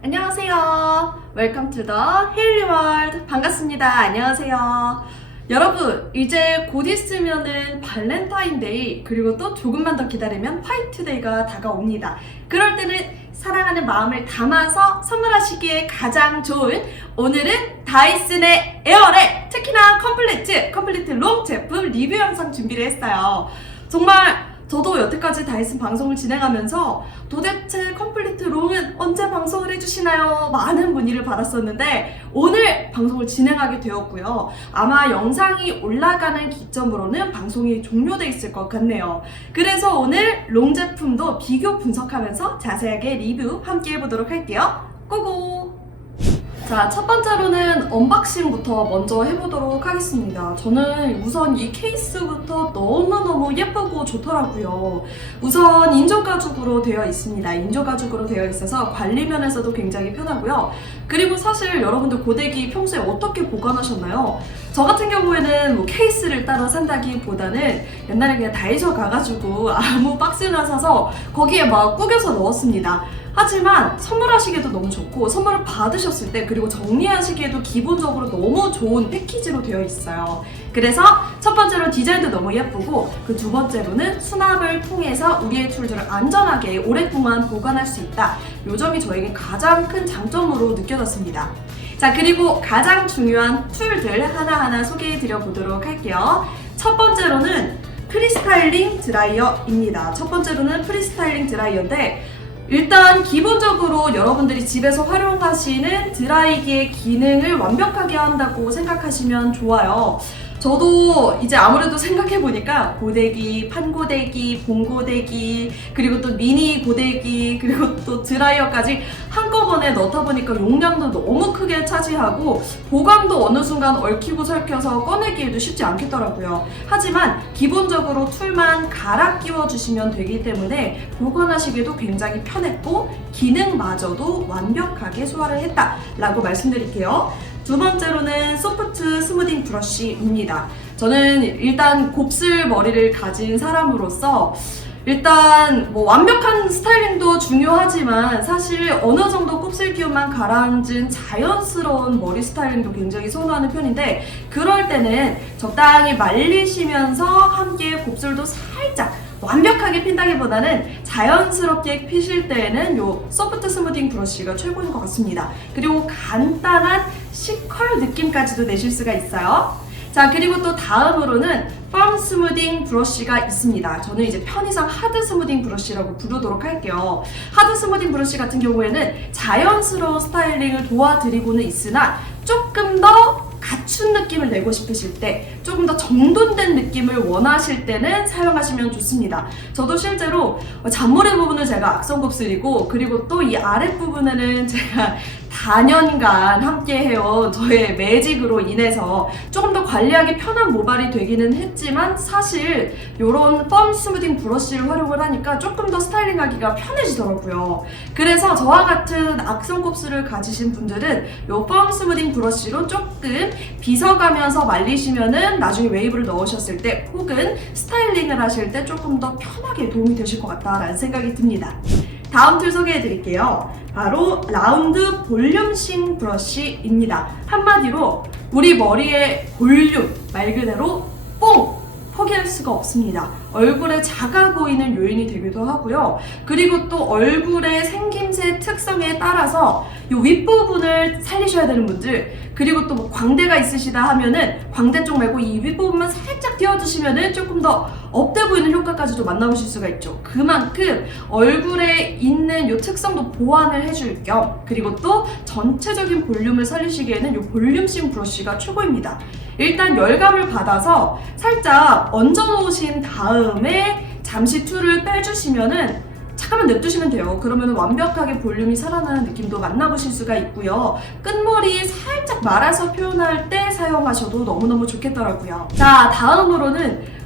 안녕하세요. 웰컴 투 더 헤일리 월드. 반갑습니다. 안녕하세요. 여러분, 이제 곧 있으면은 발렌타인데이, 그리고 또 조금만 더 기다리면 화이트데이가 다가옵니다. 그럴 때는 사랑하는 마음을 담아서 선물하시기에 가장 좋은, 오늘은 다이슨의 에어랩, 특히나 컴플리트 롱 제품 리뷰 영상 준비를 했어요. 정말 저도 여태까지 다이슨 방송을 진행하면서 도대체 컴플리트 롱은 언제 방송을 해주시나요? 많은 문의를 받았었는데 오늘 방송을 진행하게 되었고요. 아마 영상이 올라가는 기점으로는 방송이 종료돼 있을 것 같네요. 그래서 오늘 롱 제품도 비교 분석하면서 자세하게 리뷰 함께 해보도록 할게요. 고고! 자, 첫 번째로는 언박싱부터 먼저 해보도록 하겠습니다. 저는 우선 이 케이스부터 너무너무 예쁘고 좋더라고요. 우선 인조가죽으로 되어 있습니다. 인조가죽으로 되어 있어서 관리 면에서도 굉장히 편하고요. 그리고 사실 여러분들 고데기 평소에 어떻게 보관하셨나요? 저 같은 경우에는 뭐 케이스를 따로 산다기보다는 옛날에 그냥 다이소 가가지고 아무 박스나 사서 거기에 막 구겨서 넣었습니다. 하지만 선물하시기에도 너무 좋고 선물을 받으셨을 때 그리고 정리하시기에도 기본적으로 너무 좋은 패키지로 되어 있어요. 그래서 첫 번째로 디자인도 너무 예쁘고 그 두 번째로는 수납을 통해서 우리의 툴들을 안전하게 오랫동안 보관할 수 있다. 이 점이 저에게 가장 큰 장점으로 느껴졌습니다. 자, 그리고 가장 중요한 툴들 하나하나 소개해 드려 보도록 할게요. 첫 번째로는 프리스타일링 드라이어입니다. 첫 번째로는 프리스타일링 드라이어인데 일단 기본적으로 여러분들이 집에서 활용하시는 드라이기의 기능을 완벽하게 한다고 생각하시면 좋아요. 저도 이제 아무래도 생각해보니까 고데기, 판고데기, 봉고데기, 그리고 또 미니 고데기, 그리고 또 드라이어까지 한꺼번에 넣다 보니까 용량도 너무 크게 차지하고 보관도 어느 순간 얽히고 설켜서 꺼내기에도 쉽지 않겠더라고요. 하지만 기본적으로 툴만 갈아 끼워주시면 되기 때문에 보관하시기에도 굉장히 편했고 기능마저도 완벽하게 소화를 했다라고 말씀드릴게요. 두 번째로는 소프트 스무딩 브러쉬입니다. 저는 일단 곱슬 머리를 가진 사람으로서 일단 뭐 완벽한 스타일링도 중요하지만 사실 어느 정도 곱슬 기운만 가라앉은 자연스러운 머리 스타일링도 굉장히 선호하는 편인데 그럴 때는 적당히 말리시면서 함께 곱슬도 살짝 완벽하게 핀다기보다는 자연스럽게 피실 때에는 요 소프트 스무딩 브러쉬가 최고인 것 같습니다. 그리고 간단한 시컬 느낌까지도 내실 수가 있어요. 자, 그리고 또 다음으로는 펌 스무딩 브러쉬가 있습니다. 저는 이제 편의상 하드 스무딩 브러쉬라고 부르도록 할게요. 하드 스무딩 브러쉬 같은 경우에는 자연스러운 스타일링을 도와드리고는 있으나 조금 더 갖춘 느낌을 내고 싶으실 때, 조금 더 정돈된 느낌을 원하실 때는 사용하시면 좋습니다. 저도 실제로 잔머리 부분을 제가 악성 곱슬이고 그리고 또 이 아랫부분에는 제가 다년간 함께 해온 저의 매직으로 인해서 조금 더 관리하기 편한 모발이 되기는 했지만 사실 이런 펌 스무딩 브러쉬를 활용을 하니까 조금 더 스타일링하기가 편해지더라고요. 그래서 저와 같은 악성 곱슬을 가지신 분들은 이 펌 스무딩 브러쉬로 조금 빗어가면서 말리시면은 나중에 웨이브를 넣으셨을 때 혹은 스타일링을 하실 때 조금 더 편하게 도움이 되실 것 같다라는 생각이 듭니다. 다음 툴 소개해 드릴게요. 바로 라운드 볼륨싱 브러쉬입니다. 한마디로 우리 머리의 볼륨, 말 그대로 뽕! 포기할 수가 없습니다. 얼굴에 작아 보이는 요인이 되기도 하고요. 그리고 또 얼굴의 생김새 특성에 따라서 이 윗부분을 살리셔야 되는 분들, 그리고 또 뭐 광대가 있으시다 하면은 광대 쪽 말고 이 윗부분만 살짝 띄워주시면은 조금 더 업돼 보이는 효과까지도 만나보실 수가 있죠. 그만큼 얼굴에 있는 이 특성도 보완을 해줄 겸 그리고 또 전체적인 볼륨을 살리시기에는 이 볼륨싱 브러쉬가 최고입니다. 일단 열감을 받아서 살짝 얹어 놓으신 다음에 잠시 툴을 빼주시면은 잠깐만 냅두시면 돼요. 그러면 완벽하게 볼륨이 살아나는 느낌도 만나보실 수가 있고요. 끝머리 살짝 말아서 표현할 때 사용하셔도 너무너무 좋겠더라고요. 자, 다음으로는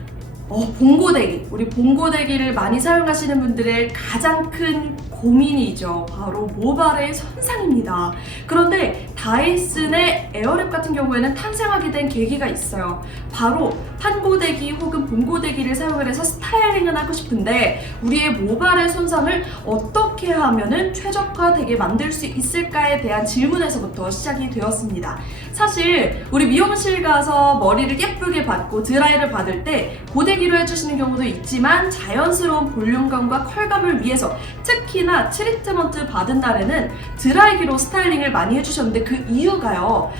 봉고데기. 우리 봉고데기를 많이 사용하시는 분들의 가장 큰 고민이죠. 바로 모발의 손상입니다. 그런데 다이슨의 에어랩 같은 경우에는 탄생하게 된 계기가 있어요. 바로 판고데기 혹은 봉고데기를 사용을 해서 스타일링을 하고 싶은데 우리의 모발의 손상을 어떻게 하면은 최적화되게 만들 수 있을까에 대한 질문에서부터 시작이 되었습니다. 사실 우리 미용실 가서 머리를 예쁘게 받고 드라이를 받을 때 고데기로 해주시는 경우도 있지만 바연스러운 볼륨감과 컬감을 위해서 특히나 트리트먼트 받은 날에는 드라이기로 스타일링을 많이 해주셨는데 그 이유가요.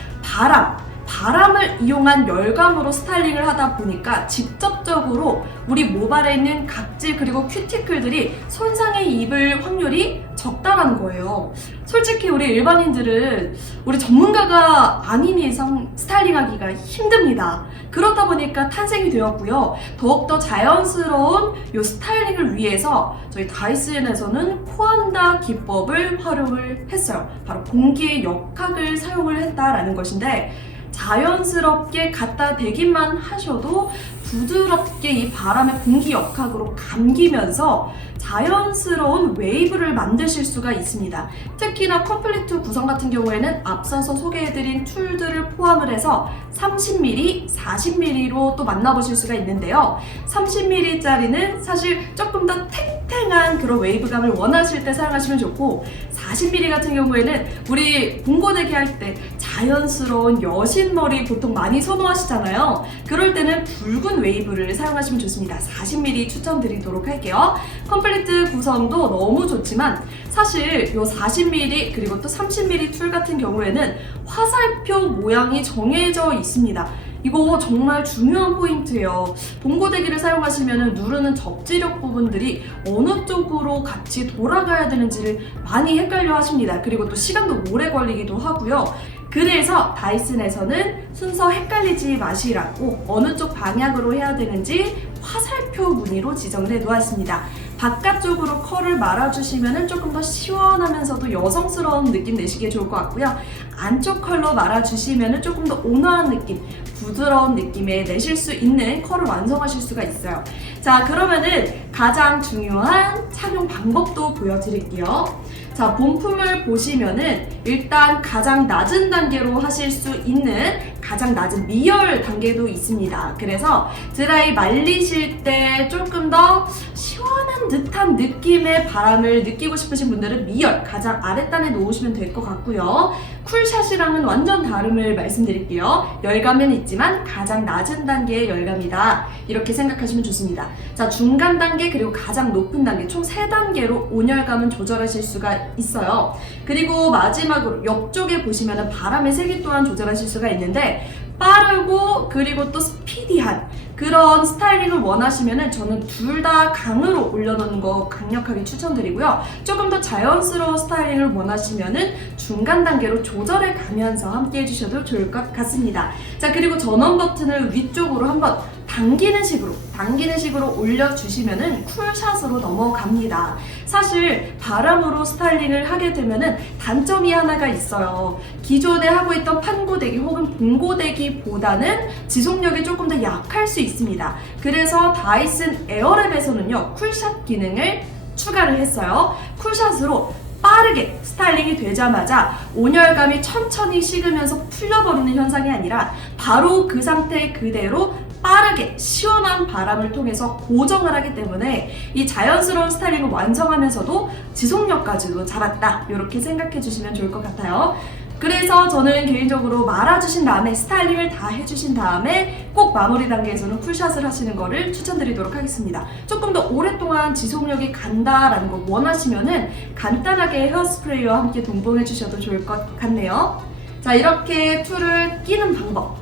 바람을 이용한 열감으로 스타일링을 하다 보니까 직접적으로 우리 모발에 있는 각질 그리고 큐티클들이 손상에 입을 확률이 적다라는 거예요. 솔직히 우리 일반인들은 우리 전문가가 아닌 이상 스타일링하기가 힘듭니다. 그렇다 보니까 탄생이 되었고요. 더욱더 자연스러운 이 스타일링을 위해서 저희 다이슨에서는 코안다 기법을 활용을 했어요. 바로 공기의 역학을 사용을 했다라는 것인데 자연스럽게 갖다 대기만 하셔도 부드럽게 이 바람의 공기 역학으로 감기면서 자연스러운 웨이브를 만드실 수가 있습니다. 특히나 컴플리트 구성 같은 경우에는 앞서서 소개해드린 툴들을 포함을 해서 30mm, 40mm로 또 만나보실 수가 있는데요. 30mm짜리는 사실 조금 더 탱탱한 그런 웨이브감을 원하실 때 사용하시면 좋고 40mm 같은 경우에는 우리 봉고데기 할 때 자연스러운 여신머리 보통 많이 선호하시잖아요. 그럴 때는 붉은 웨이브를 사용하시면 좋습니다. 40mm 추천드리도록 할게요. 컴플리트 구성도 너무 좋지만 사실 이 40mm 그리고 또 30mm 툴 같은 경우에는 화살표 모양이 정해져 있습니다. 이거 정말 중요한 포인트예요. 봉고데기를 사용하시면 누르는 접지력 부분들이 어느 쪽으로 같이 돌아가야 되는지를 많이 헷갈려 하십니다. 그리고 또 시간도 오래 걸리기도 하고요. 그래서 다이슨에서는 순서 헷갈리지 마시라고 어느 쪽 방향으로 해야 되는지 화살표 무늬로 지정을 해 놓았습니다. 바깥쪽으로 컬을 말아주시면 조금 더 시원하면서도 여성스러운 느낌 내시기에 좋을 것 같고요. 안쪽 컬로 말아주시면 조금 더 온화한 느낌, 부드러운 느낌에 내실 수 있는 컬을 완성하실 수가 있어요. 자, 그러면은 가장 중요한 착용 방법도 보여드릴게요. 자, 본품을 보시면은 일단 가장 낮은 단계로 하실 수 있는 가장 낮은 미열 단계도 있습니다. 그래서 드라이 말리실 때 조금 더 시원한 듯한 느낌의 바람을 느끼고 싶으신 분들은 미열 가장 아랫단에 놓으시면 될 것 같고요. 쿨샷이랑은 완전 다름을 말씀드릴게요. 열감은 있지만 가장 낮은 단계의 열감이다. 이렇게 생각하시면 좋습니다. 자, 중간 단계 그리고 가장 높은 단계 총 3단계로 온열감은 조절하실 수가 있어요. 그리고 마지막으로 옆쪽에 보시면 바람의 세기 또한 조절하실 수가 있는데 빠르고 그리고 또 스피디한 그런 스타일링을 원하시면 저는 둘 다 강으로 올려놓는 거 강력하게 추천드리고요. 조금 더 자연스러운 스타일링을 원하시면 중간 단계로 조절해 가면서 함께 해주셔도 좋을 것 같습니다. 자, 그리고 전원 버튼을 위쪽으로 한번 당기는 식으로 올려주시면 쿨샷으로 넘어갑니다. 사실 바람으로 스타일링을 하게 되면 단점이 하나가 있어요. 기존에 하고 있던 판고데기 혹은 봉고데기보다는 지속력이 조금 더 약할 수 있습니다. 그래서 다이슨 에어랩에서는요, 쿨샷 기능을 추가를 했어요. 쿨샷으로 빠르게 스타일링이 되자마자 온열감이 천천히 식으면서 풀려버리는 현상이 아니라 바로 그 상태 그대로 빠르게 시원한 바람을 통해서 고정을 하기 때문에 이 자연스러운 스타일링을 완성하면서도 지속력까지도 잡았다, 이렇게 생각해 주시면 좋을 것 같아요. 그래서 저는 개인적으로 말아주신 다음에 스타일링을 다 해주신 다음에 꼭 마무리 단계에서는 쿨샷을 하시는 거를 추천드리도록 하겠습니다. 조금 더 오랫동안 지속력이 간다라는 거 원하시면은 간단하게 헤어스프레이와 함께 동봉해 주셔도 좋을 것 같네요. 자, 이렇게 툴을 끼는 방법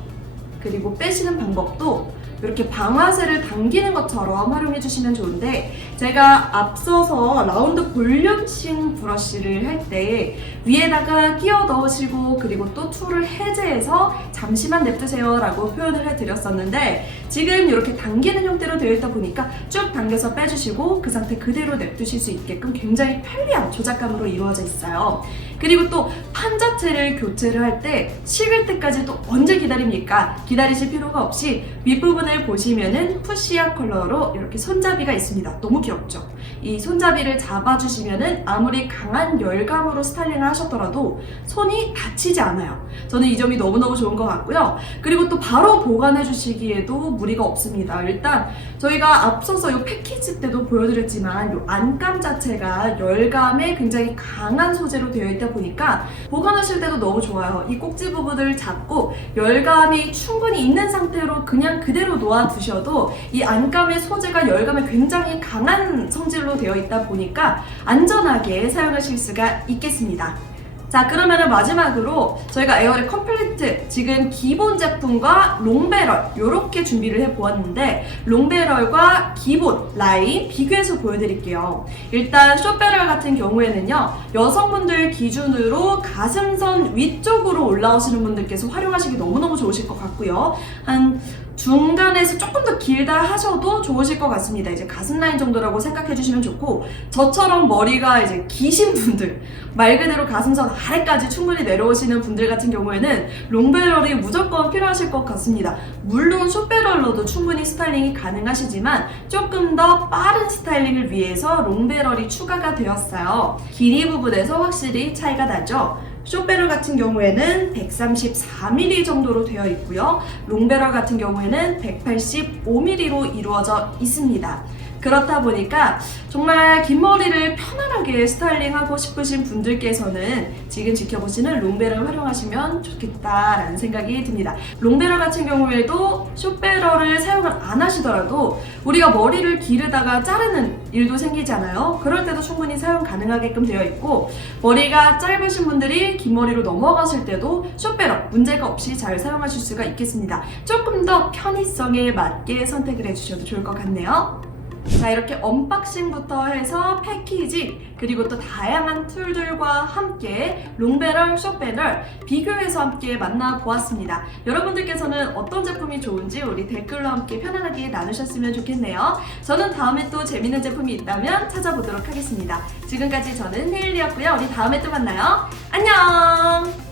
그리고 빼시는 방법도 이렇게 방아쇠를 당기는 것처럼 활용해 주시면 좋은데, 제가 앞서서 라운드 볼륨싱 브러쉬를 할 때 위에다가 끼워 넣으시고 그리고 또 툴을 해제해서 잠시만 냅두세요 라고 표현을 해드렸었는데, 지금 이렇게 당기는 형태로 되어 있다 보니까 쭉 당겨서 빼주시고 그 상태 그대로 냅두실 수 있게끔 굉장히 편리한 조작감으로 이루어져 있어요. 그리고 또 판 자체를 교체를 할 때 식을 때까지 또 언제 기다립니까? 기다리실 필요가 없이 윗부분을 보시면은 푸시아 컬러로 이렇게 손잡이가 있습니다. 너무 귀엽죠? 이 손잡이를 잡아주시면은 아무리 강한 열감으로 스타일링을 하셨더라도 손이 다치지 않아요. 저는 이 점이 너무너무 좋은 것 같고요. 그리고 또 바로 보관해 주시기에도 무리가 없습니다. 일단 저희가 앞서서 이 패키지 때도 보여드렸지만 이 안감 자체가 열감에 굉장히 강한 소재로 되어 있다 보니까 보관하실 때도 너무 좋아요. 이 꼭지 부분을 잡고 열감이 충분히 있는 상태로 그냥 그대로 놓아두셔도 이 안감의 소재가 열감에 굉장히 강한 성질로 되어 있다 보니까 안전하게 사용하실 수가 있겠습니다. 자, 그러면은 마지막으로 저희가 에어랩 컴플리트 지금 기본 제품과 롱배럴 이렇게 준비를 해보았는데 롱배럴과 기본 라인 비교해서 보여드릴게요. 일단 숏배럴 같은 경우에는요, 여성분들 기준으로 가슴선 위쪽으로 올라오시는 분들께서 활용하시기 너무너무 좋으실 것 같고요. 한 중간에서 조금 더 길다 하셔도 좋으실 것 같습니다. 이제 가슴 라인 정도라고 생각해 주시면 좋고, 저처럼 머리가 이제 기신 분들, 말 그대로 가슴선 아래까지 충분히 내려오시는 분들 같은 경우에는 롱배럴이 무조건 필요하실 것 같습니다. 물론 숏배럴로도 충분히 스타일링이 가능하시지만 조금 더 빠른 스타일링을 위해서 롱배럴이 추가가 되었어요. 길이 부분에서 확실히 차이가 나죠. 숏배럴 같은 경우에는 134mm 정도로 되어 있고요. 롱배럴 같은 경우에는 185mm로 이루어져 있습니다. 그렇다 보니까 정말 긴 머리를 편안하게 스타일링하고 싶으신 분들께서는 지금 지켜보시는 롱배럴 활용하시면 좋겠다라는 생각이 듭니다. 롱배럴 같은 경우에도 숏배럴을 사용을 안 하시더라도 우리가 머리를 기르다가 자르는 일도 생기잖아요. 그럴 때도 충분히 사용 가능하게끔 되어 있고, 머리가 짧으신 분들이 긴 머리로 넘어가실 때도 숏배럴 문제가 없이 잘 사용하실 수가 있겠습니다. 조금 더 편의성에 맞게 선택을 해주셔도 좋을 것 같네요. 자, 이렇게 언박싱부터 해서 패키지, 그리고 또 다양한 툴들과 함께 롱배럴, 숏배럴 비교해서 함께 만나보았습니다. 여러분들께서는 어떤 제품이 좋은지 우리 댓글로 함께 편안하게 나누셨으면 좋겠네요. 저는 다음에 또 재밌는 제품이 있다면 찾아보도록 하겠습니다. 지금까지 저는 헤일리였고요. 우리 다음에 또 만나요. 안녕!